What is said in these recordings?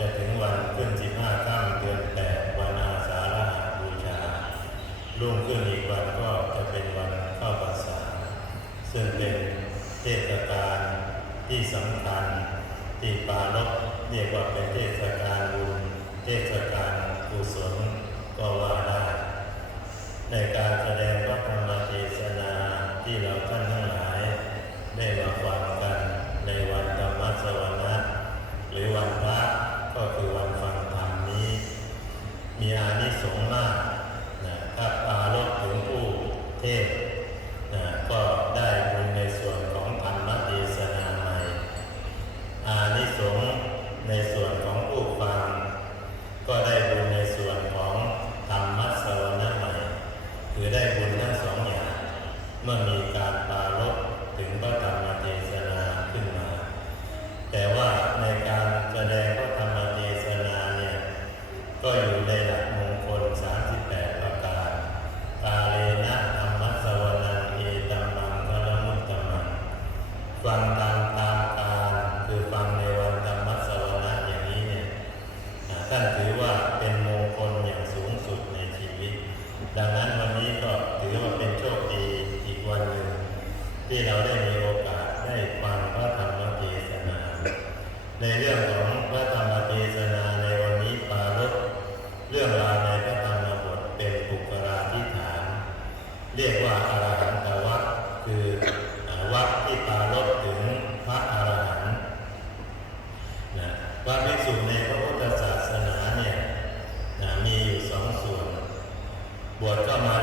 จะถึงวันขึ้นสิบห้าข้ามเดือนแปดวันอาสาฬหาบูชาลุ่งขึ้นอีกวันก็จะเป็นวันเข้าพรรษา ซึ่งเป็นเทศกาลที่สำคัญที่ปาลกเรียกว่าเป็นเทศกาลบุญเทศกาลกุศลก็ว่าได้ในการแสดงพระธรรมเทศนาที่เราท่านทั้งหลาย ได้มาฟังกันในวันธรรมสวรรค์หรือวันพระ ก็คือวันฟังธรรมนี้ มีอานิสงส์มากนะถ้าปาลบถึงผู้เทศ buat kamar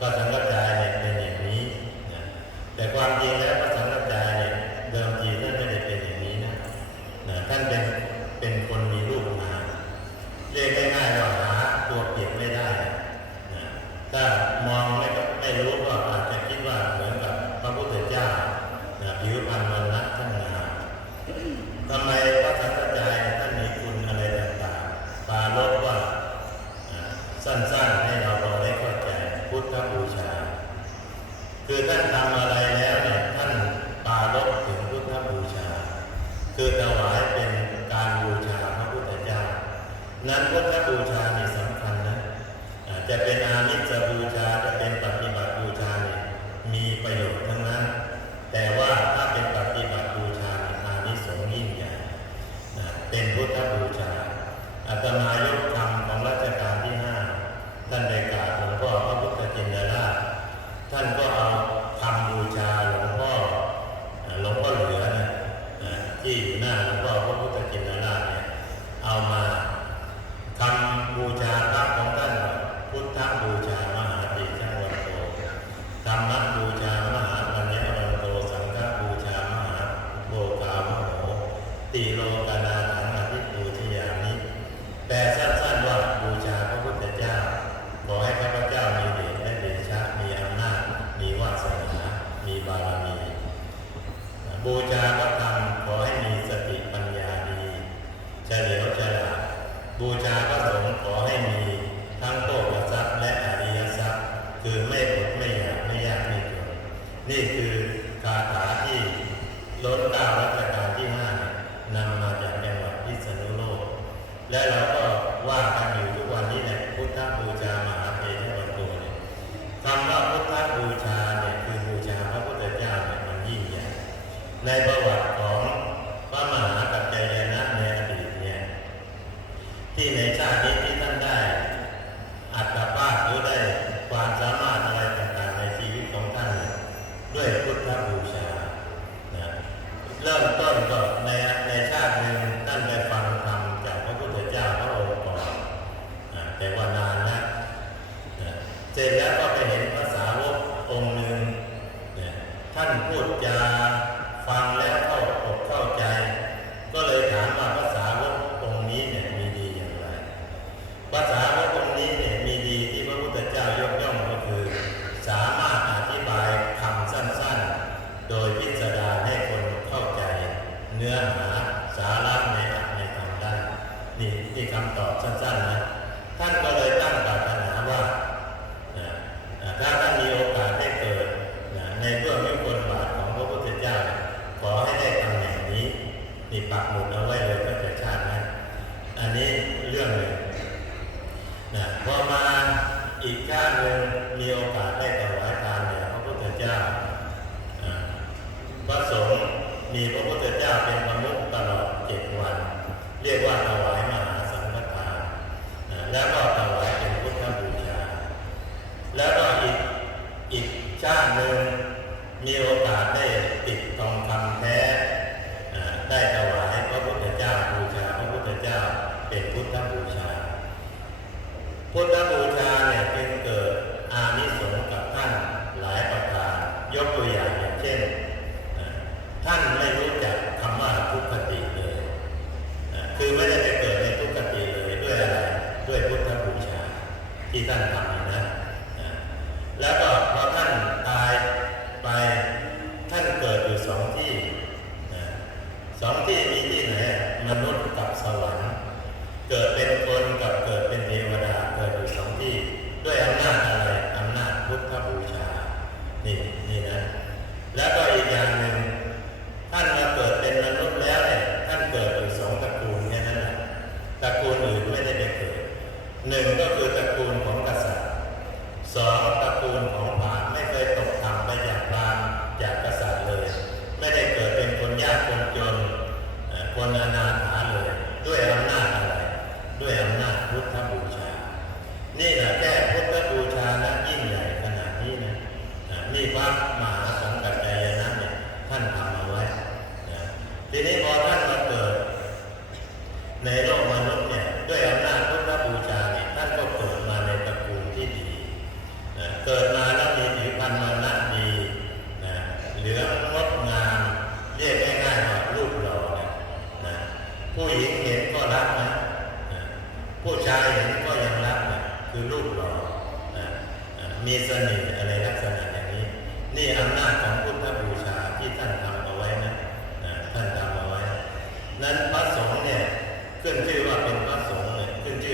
but uh, kita berbicara. Atau mengajak คือคาถาที่ล้นเก้ารัชการที่ห้านำมาจากจังหวัดพิษณุโลกและเรา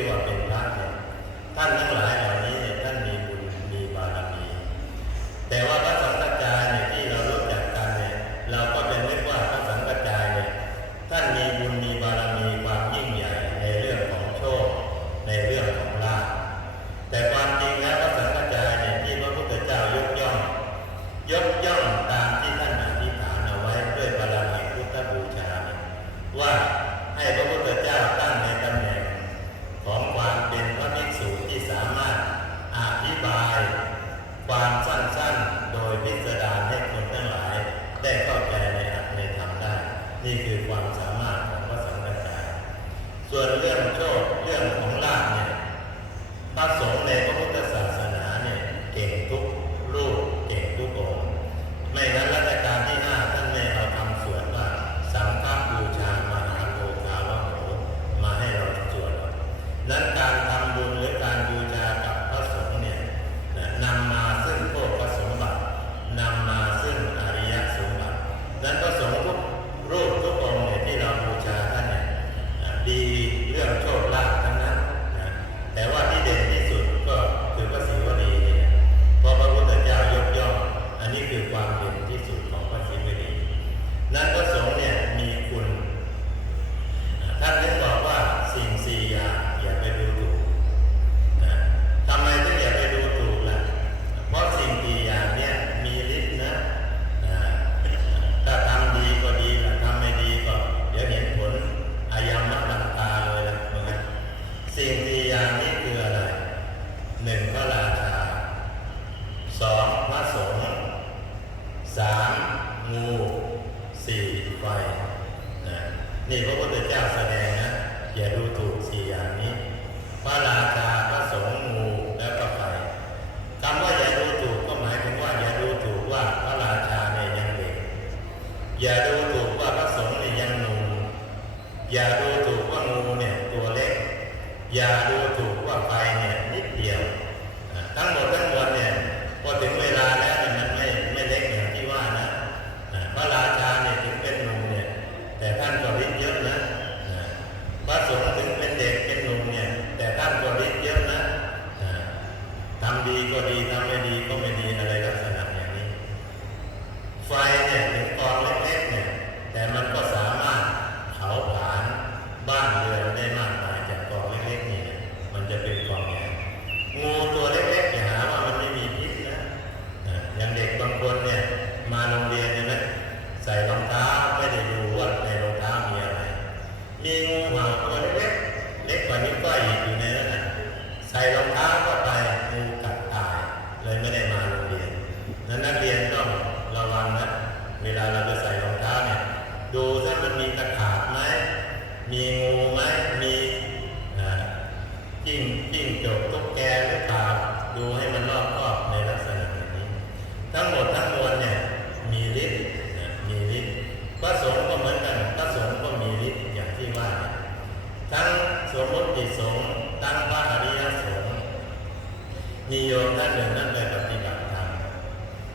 ว่าเป็นพระเนี่ยท่านทั้งหลาย me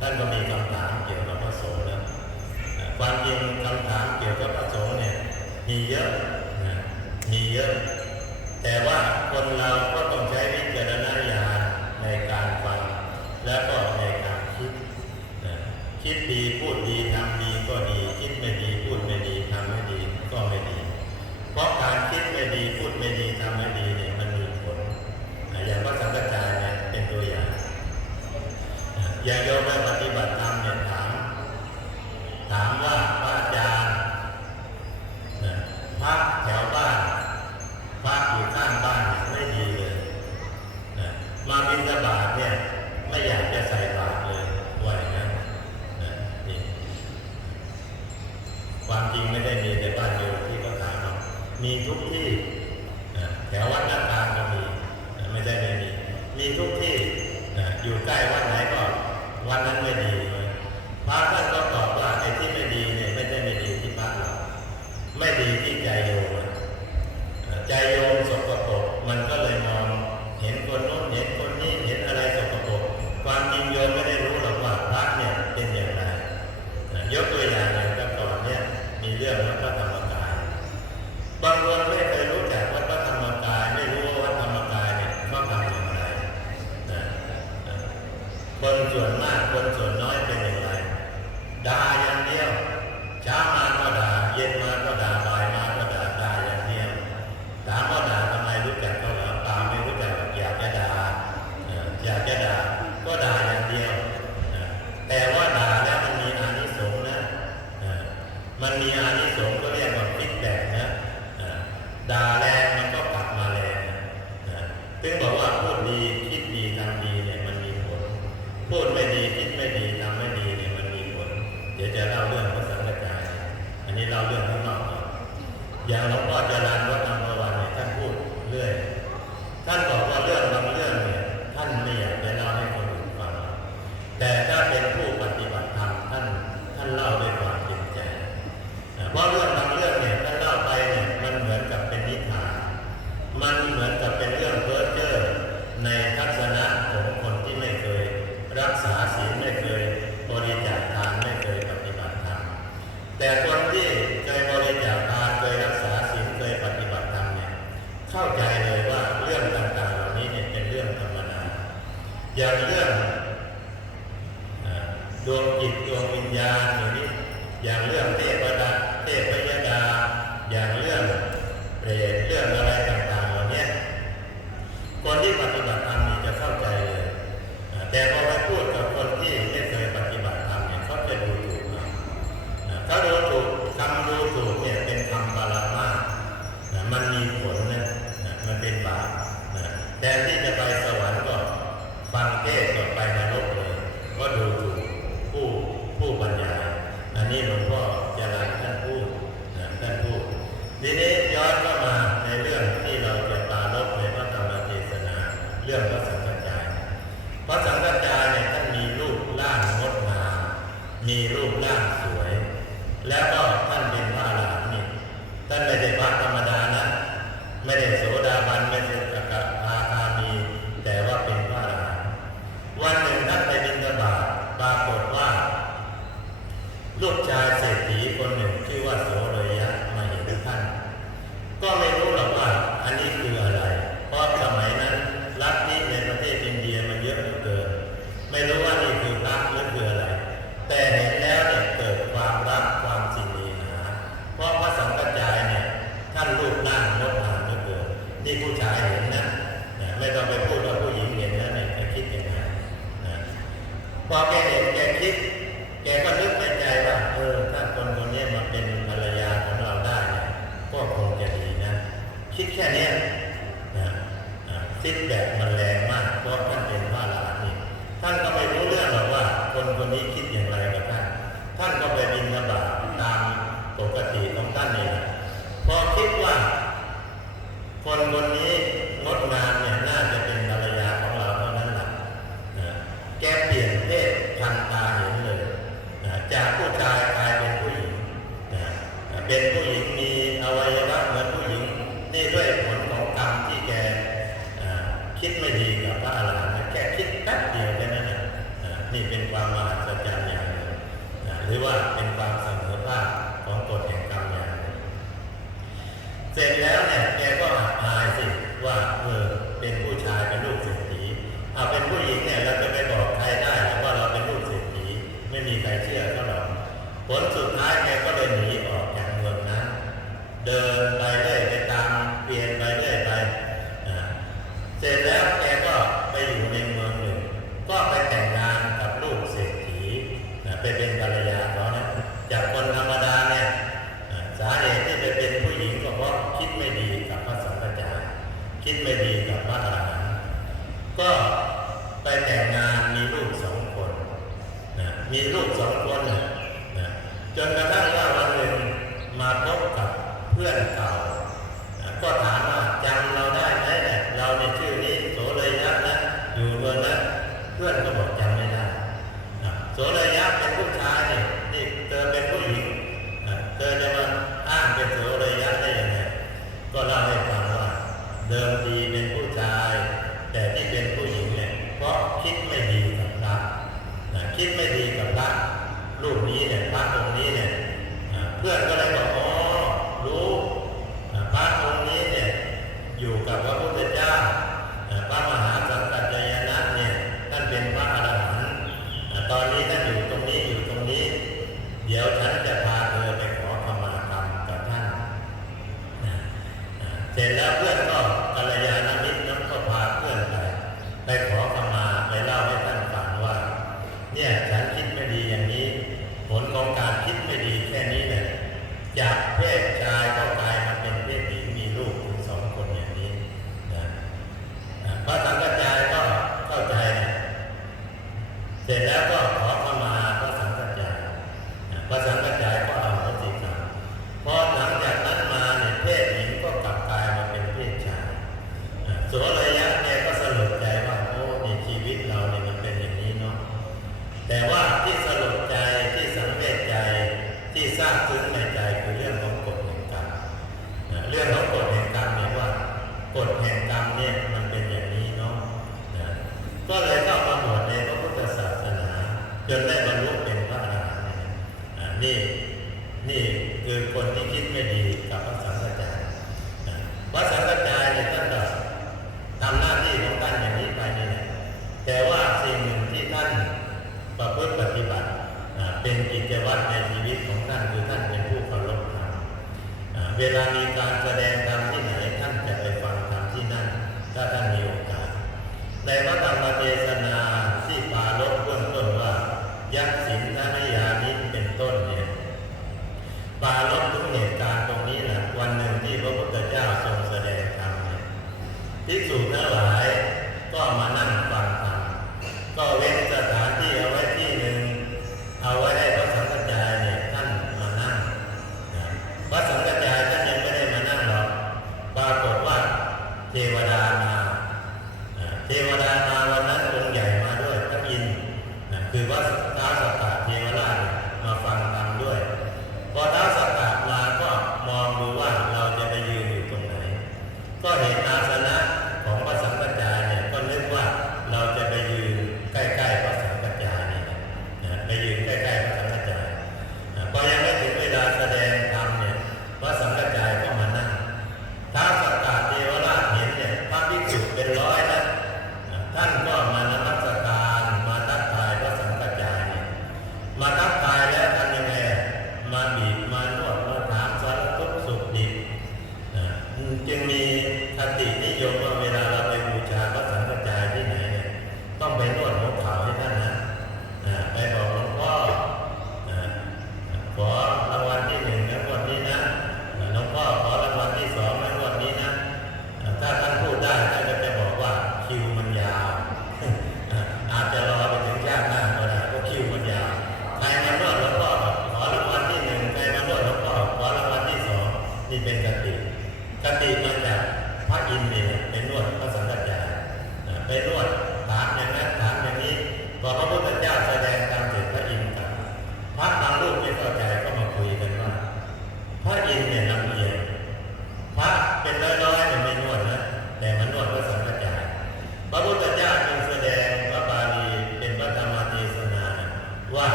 ท่านก็มีคำถามเกี่ยวกับพระสงฆ์นะความจริงคำถามเกี่ยวกับพระสงฆ์เนี่ยมีเยอะนะมีเยอะ แต่ว่าคนเราก็ต้องใช้วิจารณญาณในการฟังและก็ในการคิดนะคิดดีพูดดีทำดีก็ดี คิดไม่ดีพูดไม่ดีทำไม่ดีก็ไม่ดี เพราะการคิดไม่ดีพูดไม่ดีทำไม่ดี อย่าโยมไปปฏิบัติธรรมเนี่ยถาม ถามว่าพระอาจารย์พระแถวบ้านพระอยู่ข้างบ้านไม่ดีเลยมาบินทบาทเนี่ยไม่อยากจะใส่บาตรเลยว่าอย่างนั้นความจริงไม่ได้มีแต่บ้านเดียวที่ก็ถามมีทุกที่แถววัดน้ำตางก็มี ไม่ใช่ไม่มี มีทุกที่อยู่ใกล้วัดไหน วันนั้นไม่ดีพระท่านก็ มันมีอานิสงส์ก็เรียกว่าพิษแดงนะดาแรงมันก็ปัดมาแรงซึ่งบอกว่าพูดดีคิดดีทำดีเนี่ยมันมีผล พูดไม่ดีคิดไม่ดีทำไม่ดีเนี่ยมันมีผล เดี๋ยวจะเล่าเรื่องพระสังฆทายอันนี้เล่าเรื่องข้างนอกอย่างหลวงพ่อจารันวัดธรรมวันเนี่ยท่านพูดเรื่อยท่านบอก อย่างเรื่องดวงจิตดวงวิญญาณอย่างนี้อย่างเรื่องเทพประดัเทพ merece. that.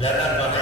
ำแ